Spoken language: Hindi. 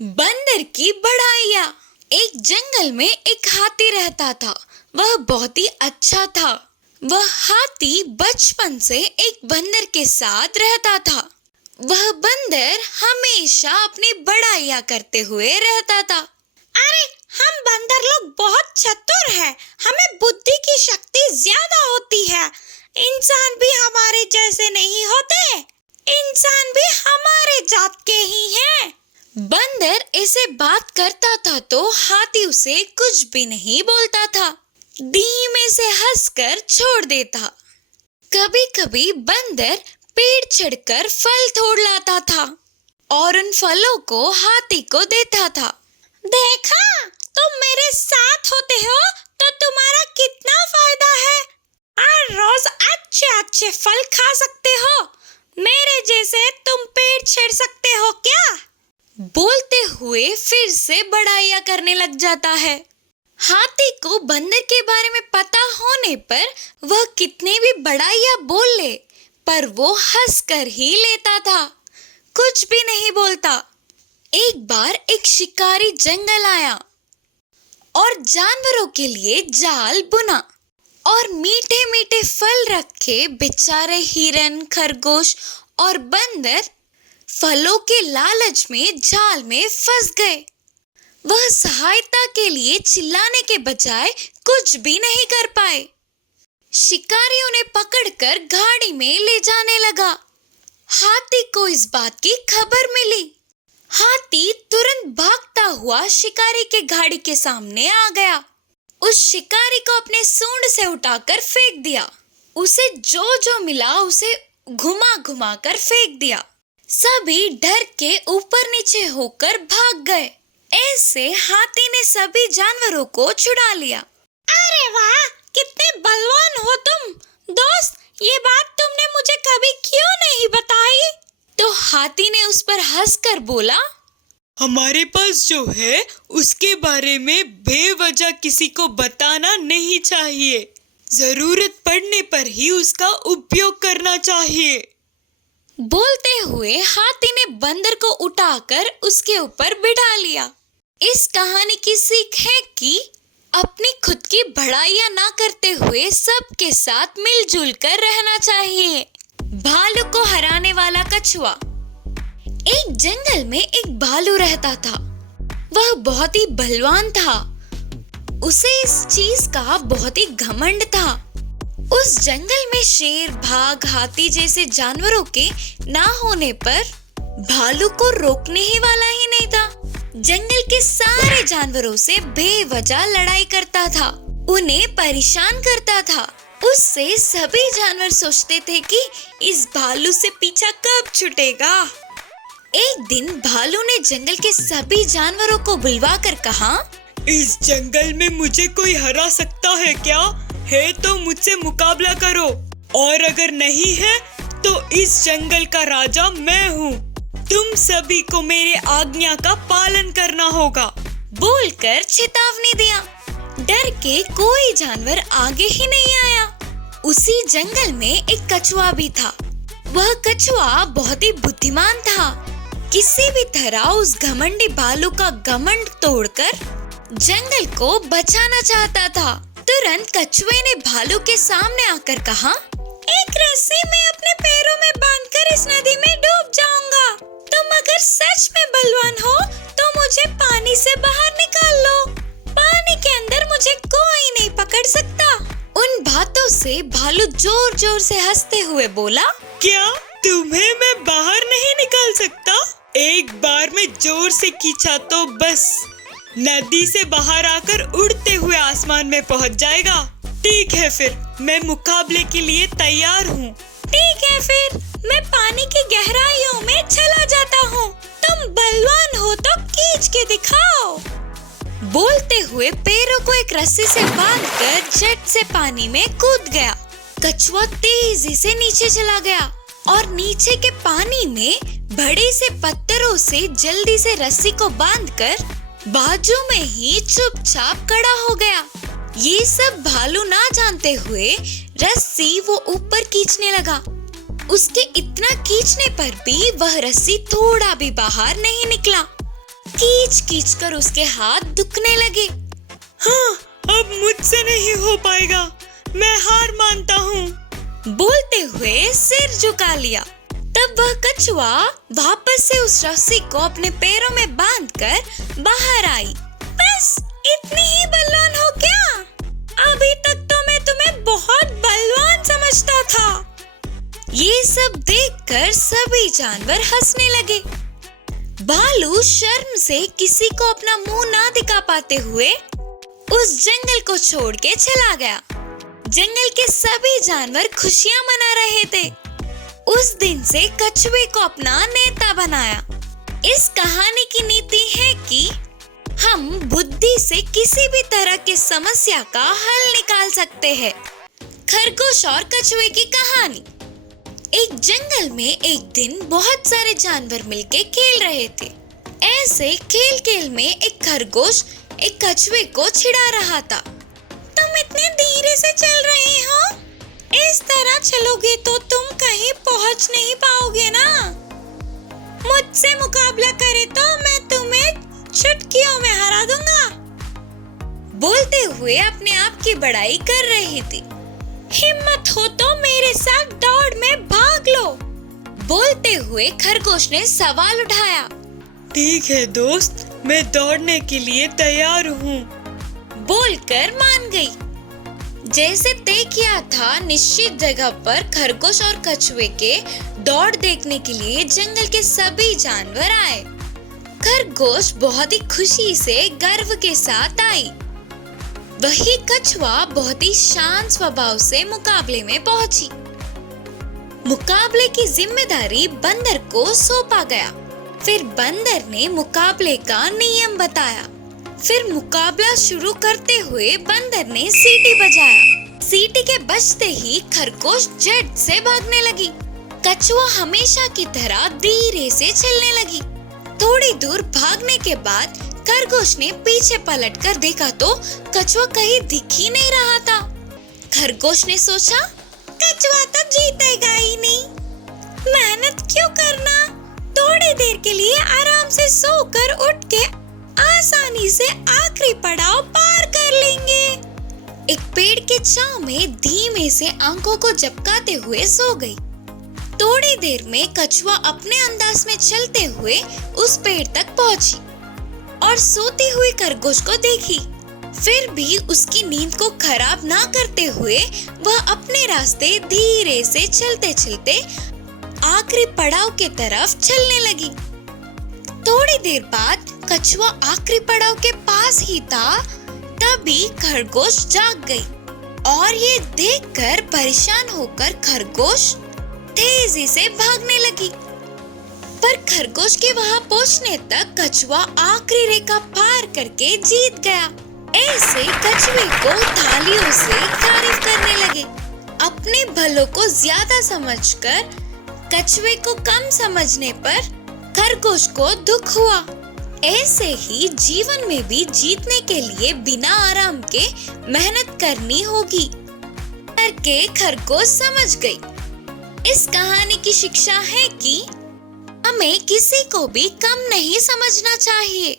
बंदर की बड़ाइया। एक जंगल में एक हाथी रहता था। वह बहुत ही अच्छा था। वह हाथी बचपन से एक बंदर के साथ रहता था। वह बंदर हमेशा अपनी बड़ाइयाँ करते हुए रहता था। अरे हम बंदर लोग बहुत चतुर हैं, हमें बुद्धि की शक्ति ज्यादा होती है। इंसान भी हमारे जैसे नहीं होते, इंसान भी हमारे जात के ही हैं। बंदर ऐसे बात करता था तो हाथी उसे कुछ भी नहीं बोलता था, धीमे से हंसकर छोड़ देता। कभी कभी बंदर पेड़ चढ़कर फल तोड़ लाता था और उन फलों को हाथी को देता था। देखा, तुम मेरे साथ होते हो तो तुम्हारा कितना फायदा है। हर रोज अच्छे अच्छे फल खा सकते हो। मेरे जैसे तुम पेड़ चढ़ सकते हो क्या? बोलते हुए फिर से बड़ाइयाँ करने लग जाता है। हाथी को बंदर के बारे में पता होने पर वह कितने भी बड़ाइयाँ बोल ले, पर वो हंस कर ही लेता था, कुछ भी नहीं बोलता। एक बार एक शिकारी जंगल आया और जानवरों के लिए जाल बुना और मीठे मीठे फल रखे। बेचारे हिरन, खरगोश और बंदर फलों के लालच में जाल में फंस गए। वह सहायता के लिए चिल्लाने के बजाय कुछ भी नहीं कर पाए। शिकारी उन्हें पकड़कर गाड़ी में ले जाने लगा। हाथी को इस बात की खबर मिली। हाथी तुरंत भागता हुआ शिकारी के गाड़ी के सामने आ गया। उस शिकारी को अपने सूंड से उठाकर फेंक दिया। उसे जो जो मिला उसे घुमा घुमा कर फेंक दिया। सभी डर के ऊपर नीचे होकर भाग गए। ऐसे हाथी ने सभी जानवरों को छुड़ा लिया। अरे वाह, कितने बलवान हो तुम दोस्त। ये बात तुमने मुझे कभी क्यों नहीं बताई? तो हाथी ने उस पर हंसकर बोला, हमारे पास जो है उसके बारे में बेवजह किसी को बताना नहीं चाहिए। जरूरत पड़ने पर ही उसका उपयोग करना चाहिए। बोलते हुए हाथी ने बंदर को उठाकर उसके ऊपर बिठा लिया। इस कहानी की सीख है कि अपनी खुद की बड़ाइयाँ ना करते हुए सबके साथ मिलजुल कर रहना चाहिए। भालू को हराने वाला कछुआ। एक जंगल में एक भालू रहता था। वह बहुत ही बलवान था। उसे इस चीज का बहुत ही घमंड था। उस जंगल में शेर, बाघ, हाथी जैसे जानवरों के ना होने पर भालू को रोकने ही वाला ही नहीं था। जंगल के सारे जानवरों से बेवजह लड़ाई करता था, उन्हें परेशान करता था। उससे सभी जानवर सोचते थे कि इस भालू से पीछा कब छूटेगा। एक दिन भालू ने जंगल के सभी जानवरों को बुलवाकर कहा, इस जंगल में मुझे कोई हरा सकता है क्या? है तो मुझसे मुकाबला करो, और अगर नहीं है तो इस जंगल का राजा मैं हूँ। तुम सभी को मेरे आज्ञा का पालन करना होगा। बोलकर चेतावनी दिया। डर के कोई जानवर आगे ही नहीं आया। उसी जंगल में एक कछुआ भी था। वह कछुआ बहुत ही बुद्धिमान था। किसी भी तरह उस घमंडी भालू का घमंड तोड़कर जंगल को बचाना चाहता था। तुरंत कछुए ने भालू के सामने आकर कहा, एक रस्सी मैं अपने पैरों में बांधकर इस नदी में डूब जाऊंगा। तुम अगर सच में बलवान हो तो मुझे पानी से बाहर निकाल लो। पानी के अंदर मुझे कोई नहीं पकड़ सकता। उन बातों से भालू जोर जोर से हंसते हुए बोला, क्या तुम्हें मैं बाहर नहीं निकाल सकता? एक बार मैं जोर से खींचा तो बस नदी से बाहर आकर उड़ते हुए आसमान में पहुंच जाएगा। ठीक है, फिर मैं मुकाबले के लिए तैयार हूँ। ठीक है, फिर मैं पानी की गहराइयों में चला जाता हूँ। तुम बलवान हो तो खींच के दिखाओ। बोलते हुए पैरों को एक रस्सी से बांधकर झट से पानी में कूद गया। कछुआ तेजी से नीचे चला गया और नीचे के पानी में बड़े से पत्थरों से जल्दी से रस्सी को बांधकर बाजू में ही चुपचाप खड़ा हो गया। ये सब भालू ना जानते हुए रस्सी वो ऊपर खींचने लगा। उसके इतना खींचने पर भी वह रस्सी थोड़ा भी बाहर नहीं निकला। कीच कीच कर उसके हाथ दुखने लगे। हाँ, अब मुझसे नहीं हो पाएगा, मैं हार मानता हूँ। बोलते हुए सिर झुका लिया। तब वह कछुआ वापस से उस रस्सी को अपने पैरों में बांधकर बाहर आई। बस इतनी ही बलवान हो क्या? अभी तक तो मैं तुम्हें बहुत बलवान समझता था। ये सब देखकर सभी जानवर हंसने लगे। भालू शर्म से किसी को अपना मुंह ना दिखा पाते हुए उस जंगल को छोड़ के चला गया। जंगल के सभी जानवर खुशियां मना रहे थे। उस दिन से कछुए को अपना नेता बनाया। इस कहानी की नीति है कि हम बुद्धि से किसी भी तरह की समस्या का हल निकाल सकते हैं। खरगोश और कछुए की कहानी। एक जंगल में एक दिन बहुत सारे जानवर मिलके खेल रहे थे। ऐसे खेल खेल में एक खरगोश एक कछुए को छिड़ा रहा था। तुम इतने धीरे से चल रहे हो, इस तरह चलोगे तो तुम कहीं पहुंच नहीं पाओगे ना। मुझसे मुकाबला करे तो मैं तुम्हें चुटकियों में हरा दूंगा। बोलते हुए अपने आप की बड़ाई कर रही थी। हिम्मत हो तो मेरे साथ दौड़ में भाग लो। बोलते हुए खरगोश ने सवाल उठाया। ठीक है दोस्त, मैं दौड़ने के लिए तैयार हूँ। बोलकर मान गई। जैसे तय किया था, निश्चित जगह पर खरगोश और कछुए के दौड़ देखने के लिए जंगल के सभी जानवर आए। खरगोश बहुत ही खुशी से गर्व के साथ आई। वही कछुआ बहुत ही शांत स्वभाव से मुकाबले में पहुंची। मुकाबले की जिम्मेदारी बंदर को सौंपा गया। फिर बंदर ने मुकाबले का नियम बताया। फिर मुकाबला शुरू करते हुए बंदर ने सीटी बजाया। सीटी के बजते ही खरगोश झट से भागने लगी। कछुआ हमेशा की तरह धीरे से चलने लगी। थोड़ी दूर भागने के बाद खरगोश ने पीछे पलटकर देखा तो कछुआ कहीं दिख ही नहीं रहा था। खरगोश ने सोचा, कछुआ तो जीतेगा ही नहीं, मेहनत क्यों करना, थोड़ी देर के लिए आराम से सोकर उठ के आसानी से आखिरी पड़ाव पार कर लेंगे। एक पेड़ के छांव में धीमे से आंखों को झपकाते हुए सो गई। थोड़ी देर में कछुआ अपने अंदाज में चलते हुए उस पेड़ तक पहुंची और सोती हुई खरगोश को देखी। फिर भी उसकी नींद को खराब ना करते हुए वह अपने रास्ते धीरे से चलते चलते आखिरी पड़ाव के तरफ चलने लगी। थोड़ी देर बाद कछुआ आखिरी पड़ाव के पास ही था, तभी खरगोश जाग गई और ये देखकर परेशान होकर खरगोश तेजी से भागने लगी। पर खरगोश के वहां पहुंचने तक कछुआ आखिरी रेखा पार करके जीत गया। ऐसे कछुए को तालियों से तारीफ करने लगे। अपने भलों को ज्यादा समझकर कछुए को कम समझने पर खरगोश को दुख हुआ। ऐसे ही जीवन में भी जीतने के लिए बिना आराम के मेहनत करनी होगी करके खरगोश समझ गई। इस कहानी की शिक्षा है कि हमें किसी को भी कम नहीं समझना चाहिए।